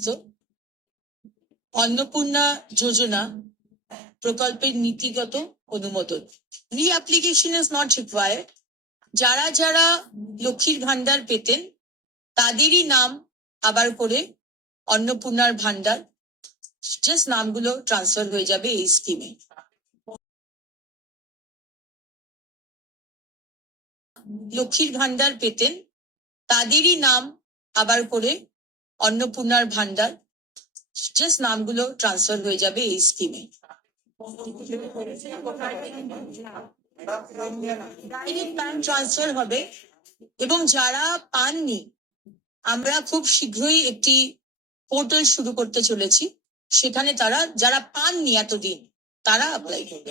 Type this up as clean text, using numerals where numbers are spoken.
সমস্ত অন্নপূর্ণা যোজনা প্রকল্পের নীতিগত অনুমোদন। রিঅ্যাপ্লিকেশন ইজ নট রিকোয়ার্ড। যারা যারা লক্ষ্মীর ভান্ডার পেতেন তাদেরই নাম আবার করে অন্নপূর্ণার ভান্ডার, জাস্ট নামগুলো ট্রান্সফার হয়ে যাবে এই স্কিমে। লক্ষ্মীর ভান্ডার পেতেন তাদেরই নাম আবার করে অন্নপূর্ণার ভান্ডার, জাস্ট নামগুলো ট্রান্সফার হয়ে যাবে এই স্কিমে। ডাইরেক্ট ব্যাংক ট্রান্সফার হবে এবং যারা পাননি আমরা খুব শীঘ্রই একটি পোর্টাল শুরু করতে চলেছি, সেখানে তারা যারা পাননি এতদিন তারা অ্যাপ্লাই করবে।